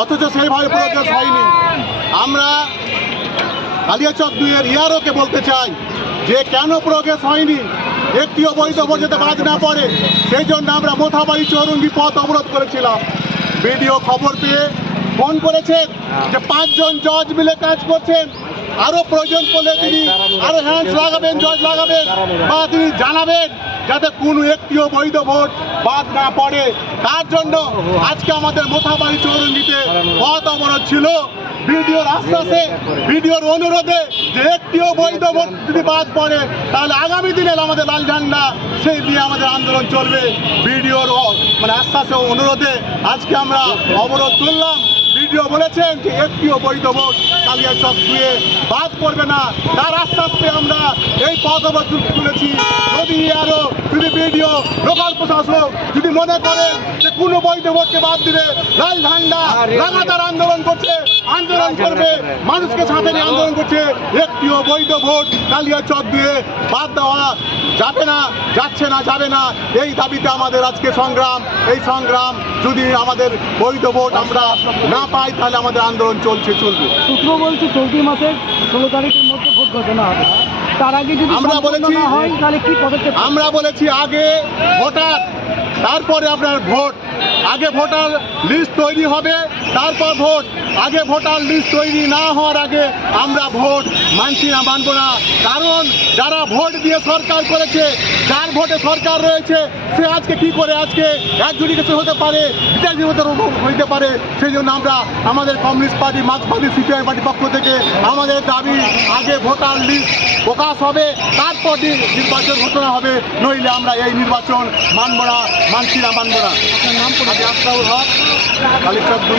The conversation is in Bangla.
অথচ সেইভাবে প্রোগ্রেস হয়নি। আমরা কালিয়াচক 2-এর ইয়ারওকে বলতে চাই যে কেন প্রোগ্রেস হয়নি, একটিও বৈধ ভোট যাতে বাদ না পড়ে সেই জন্য আমরা মোথাবাড়ি চৌরঙ্গি পথ অবরোধ করেছিলাম। ভিডিও খবর পেয়ে ফোন করেছেন যে 5 জন জজ মিলে কাজ করছেন, আরও প্রয়োজন পড়লে তিনি আরও হ্যান্ডস লাগাবেন, জজ লাগাবেন বা তিনি জানাবেন যাতে কোনো একটিও বৈধ ভোট বাদ না পড়ে। তার জন্য আজকে আমাদের মোথাবাড়ি চৌরঙ্গিতে পথ অবরোধ ছিল। ভিডিওর আশ্বাসে, ভিডিওর অনুরোধে যে একটিও বৈধ ভোট যদি বাদ পড়ে তাহলে আগামী দিনে আমাদের লাল ঝান্ডা সেই নিয়ে আমাদের আন্দোলন চলবে। ভিডিওর আশ্বাসে ও অনুরোধে আজকে আমরা অবরোধ তুললাম। ভিডিও বলেছেন যে একটিও বৈধ ভোট কালিয়াচক 2-এ বাদ পড়বে না, তার আশ্বাস পেয়ে আমরা এই পথ অবরোধ তুলেছি। যদি ভিডিও লোকাল প্রশাসক যদি মনে করেন যে কোনো বৈধ ভোটকে বাদ দিলে লাল ঝান্ডা লাগাতার আন্দোলন করছে, আন্দোলন করবে, মানুষকে সাথে নিয়ে আন্দোলন করছে, একটিও বৈধ ভোট কালিয়াচক 2-এ বাদ দেওয়া যাবে না, যাচ্ছে না, যাবে না। এই দাবিতে আমাদের আজকে সংগ্রাম। এই সংগ্রাম যদি আমাদের বৈধ ভোট আমরা না পাই তাহলে আমাদের আন্দোলন চলবে। সূত্র বলছে চলতি মাসের 16 তারিখের মধ্যে ভোট ঘোষণা হবে, তার আগে যদি আমরা বলেছি না হয় তাহলে কি পদক্ষেপ? আমরা বলেছি আগে ভোটার তারপরে আপনার ভোট, আগে ভোটার লিস্ট তৈরি হবে তারপর ভোট। আগে ভোটার লিস্ট তৈরি না হওয়ার আগে আমরা ভোট মানছি না, মানব না। কারণ যারা ভোট দিয়ে সরকার করেছে, যার ভোটে সরকার রয়েছে, সে আজকে কি করে আজকে অ্যাডজুডিকেশন হতে পারে, বিচার হতে পারে। সেই জন্য আমরা আমাদের কমিউনিস্ট পার্টি, মার্ক্সবাদী সিপিআই পার্টির পক্ষ থেকে আমাদের দাবি আগে ভোটার লিস্ট প্রকাশ হবে তারপর নির্বাচন ঘোষণা হবে, নইলে আমরা এই নির্বাচন মানব না, মানছি না, মানব না। আপনার নাম? আফতাবুল হক, কালিয়াচক 2।